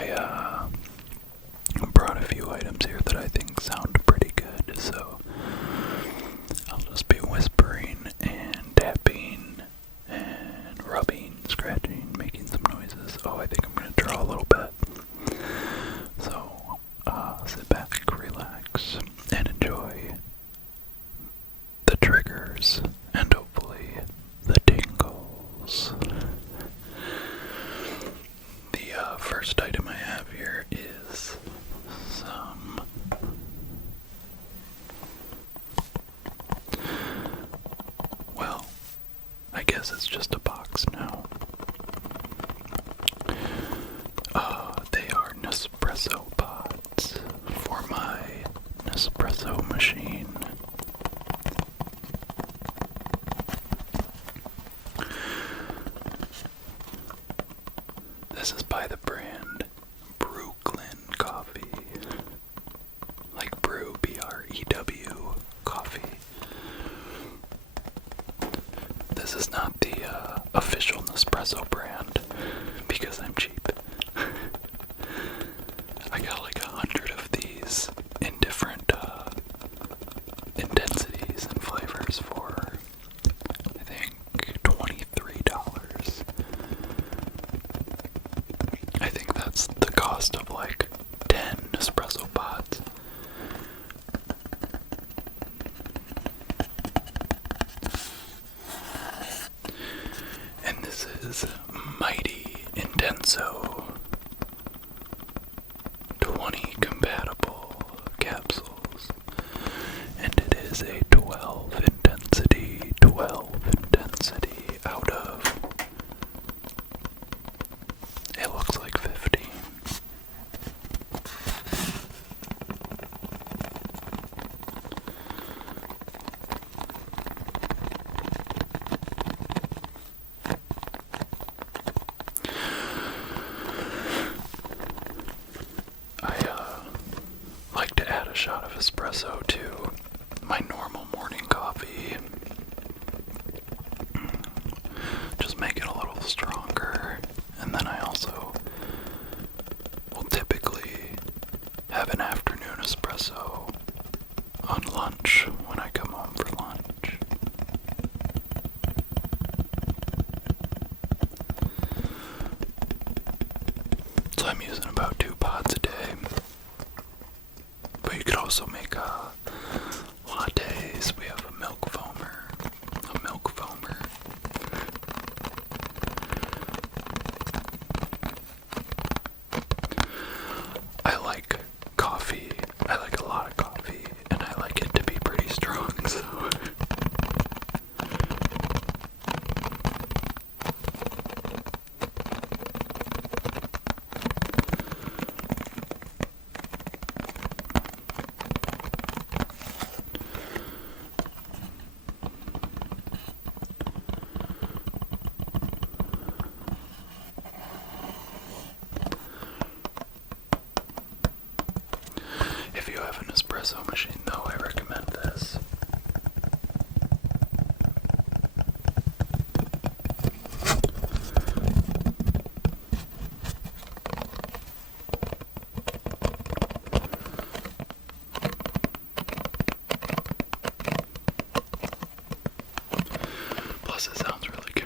I brought a few items here that I think sound pretty good, so I'll just be whispering and tapping and rubbing, scratching, making some noises. Oh, I think I'm going to draw a little bit. So, sit back, relax, and enjoy the triggers, and hopefully the tingles. The first item I have here is some well, I guess it's just a box now. They are Nespresso pods for my Nespresso machine. This is by the brand Brooklyn Coffee. Like brew, B-R-E-W, coffee. This is not the official Nespresso brand because I'm cheap. I got like 100 of these in different intensities and flavors for, I think, $23. I think that's the cost of like 10 espresso pods. And this is Mighty Intenso 20 compatible capsules. And it is a 12 intensity out of, it looks like 15. I like to add a shot of espresso to my normal morning coffee. Just make it a little stronger. And then I also will typically have an afternoon espresso on lunch when I come home for lunch. So I'm using about 2 pods a day. But you could also make lattes. We have a milk foamer. I like coffee. I like a lot of coffee, and I like it to be pretty strong, so if you have an espresso machine, though, I recommend this. Plus, it sounds really good.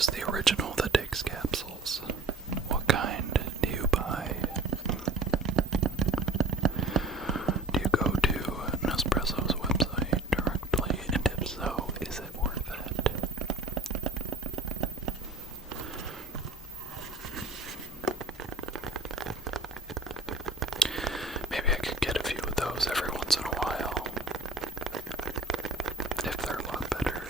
just the original that takes capsules? What kind do you buy? Do you go to Espresso's website directly? And if so, is it worth it? Maybe I could get a few of those every once in a while, if they're a lot better.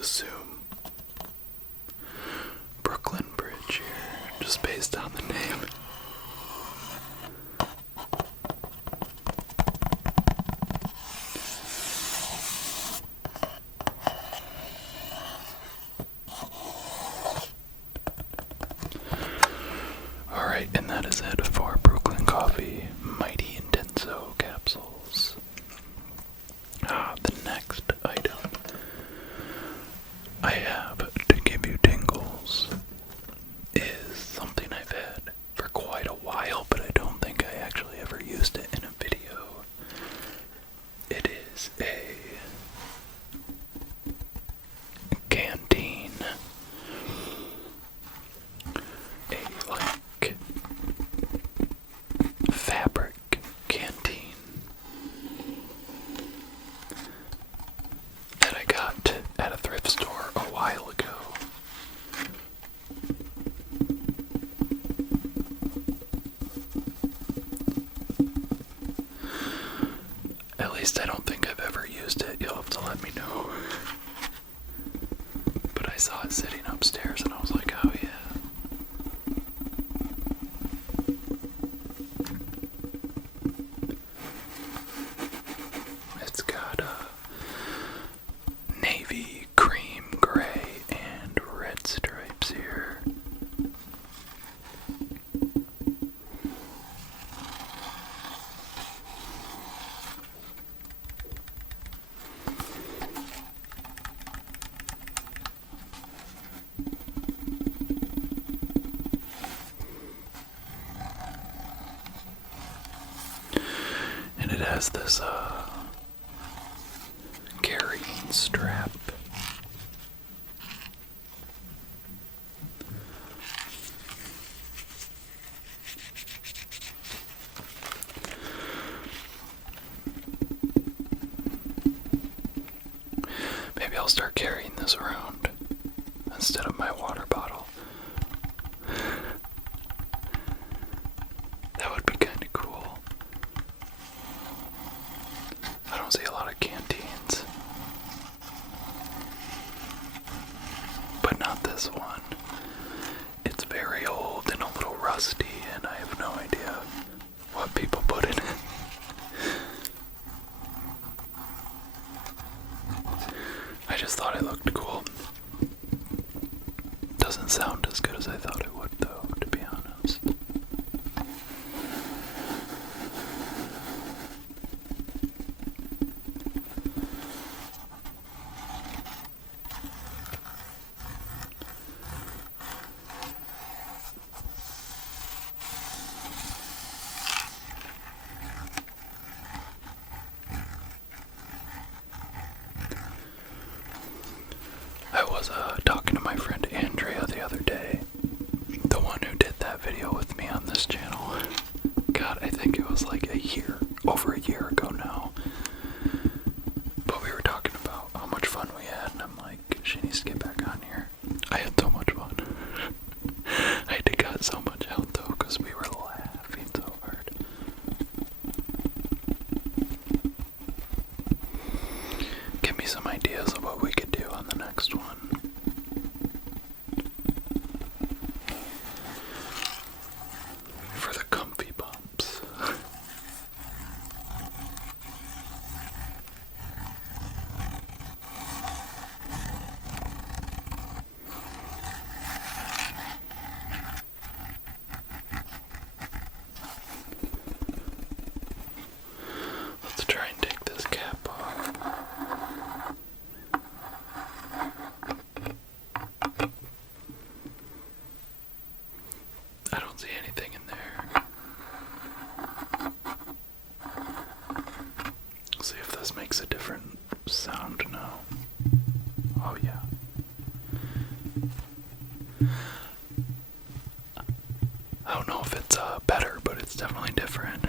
Assume Brooklyn Bridge here, just based on the name. Alright, and that is it for Brooklyn Coffee Mighty Intenso capsules. The next item I have to give you, Tingles, is something I've had for quite a while, but I don't think I actually ever used it in a video. It is a canteen. A, like, fabric canteen that I got at a thrift store a while ago. At least I don't think I've ever used it. You'll have to let me know. But I saw it sitting upstairs and I was like, oh yeah. It's got navy, cream, gray, and red stripes here. And it has this carrying strap. Maybe I'll start carrying this around instead of my water bottle. That would be kind of cool. I don't see a lot of canteens, but not this one. It's very old and a little rusty, and I have no idea what people put in it. I just thought it looked cool. Doesn't sound as good as I thought it would, though, to be honest. I was talking definitely different.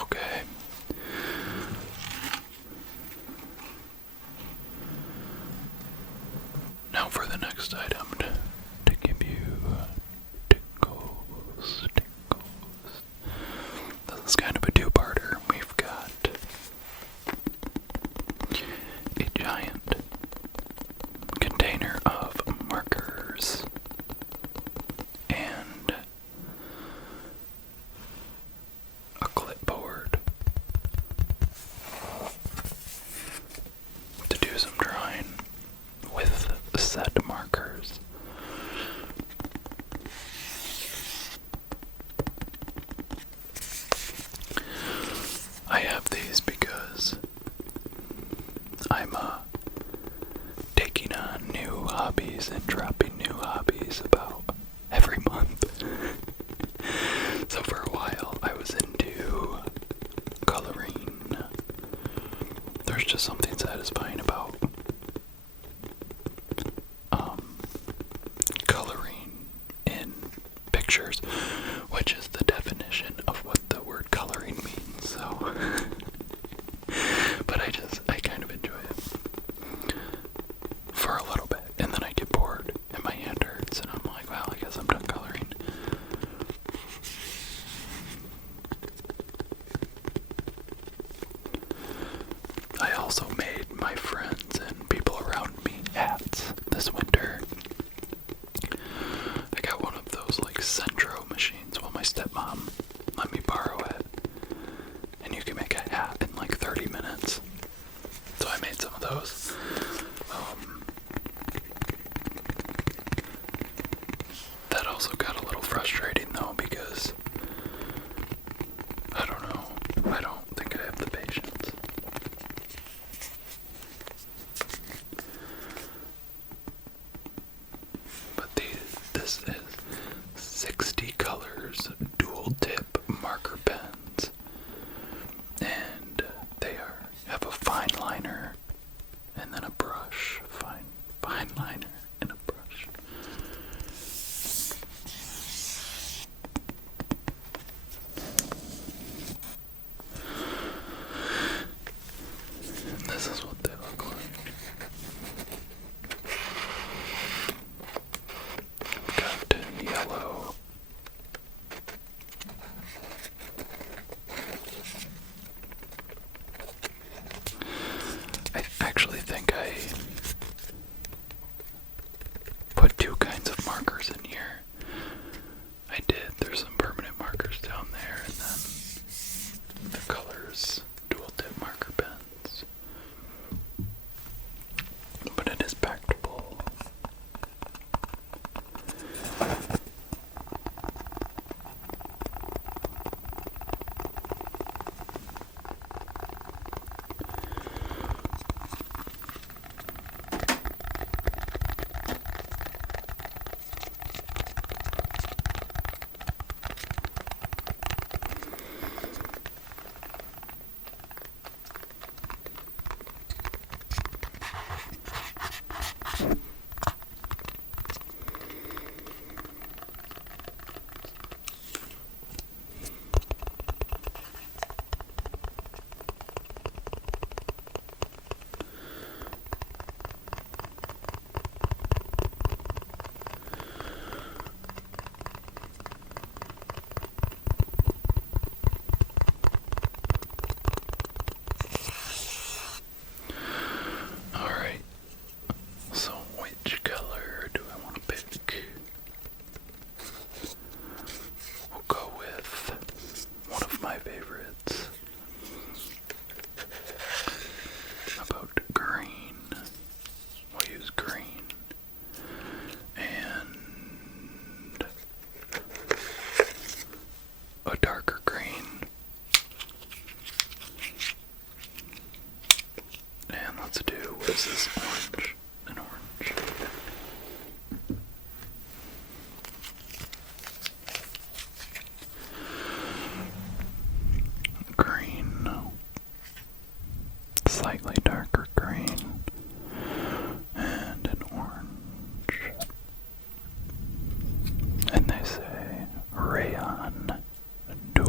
Okay. Now for the next item to give you tingles. This is kind of a two-parter. We've got a giant container of markers and a clipboard to do some drawing with set markers. I have these because I'm taking on new hobbies and dropping new hobbies about every month. So for a while I was into coloring. There's just something satisfying about coloring in pictures, which is the definition of what the word coloring means, so but I kind of enjoy it for a little bit, and then I get bored and my hand hurts and I'm like, well, I guess I'm done coloring. I also made my friends and people around me hats this winter. I got one of those like Centro machines. Well, my stepmom let me borrow it, and you can make a hat in like 30 minutes. So I made some of those. That also got a little frustrating though, because I don't know. I don't think I have the patience. But this is 60 colors, dual tip marker pens, and they have a fine liner and then a brush. Fine liner and a brush. And this is what they look like. Got yellow a darker green. And let's do, what is this, orange? An orange. Green. Slightly darker green. And an orange. And they say rayon duo.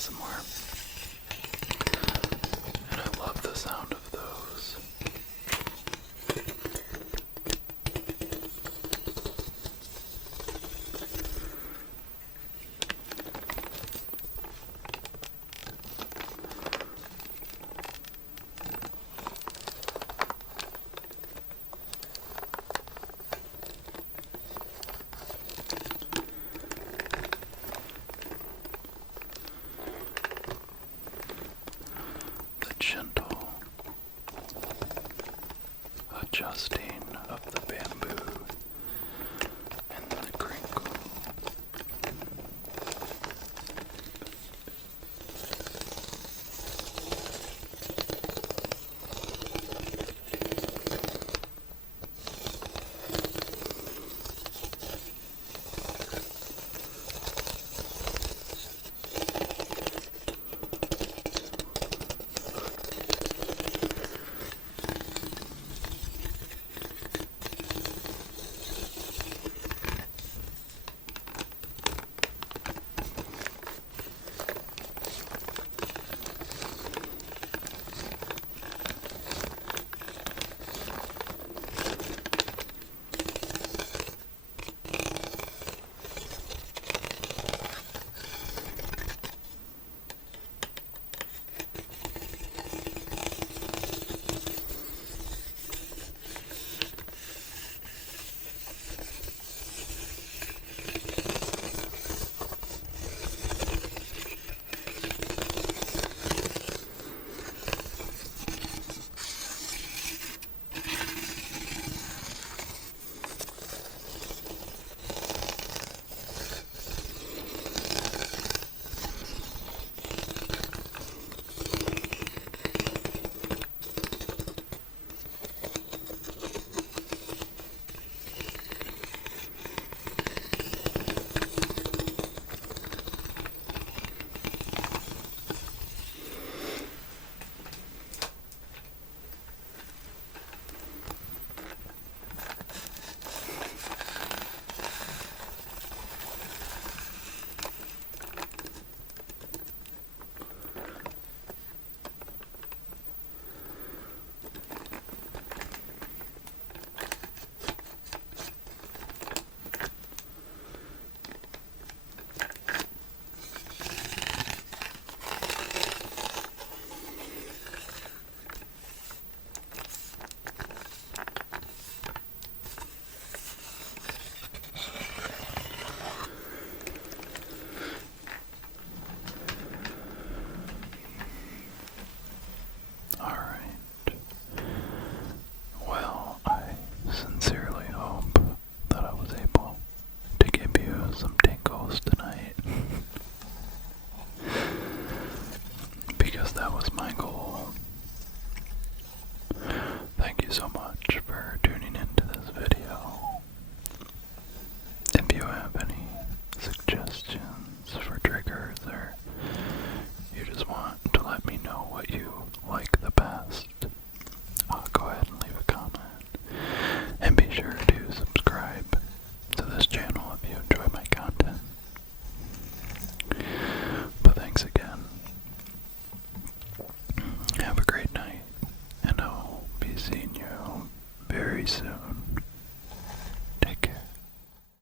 ASMR.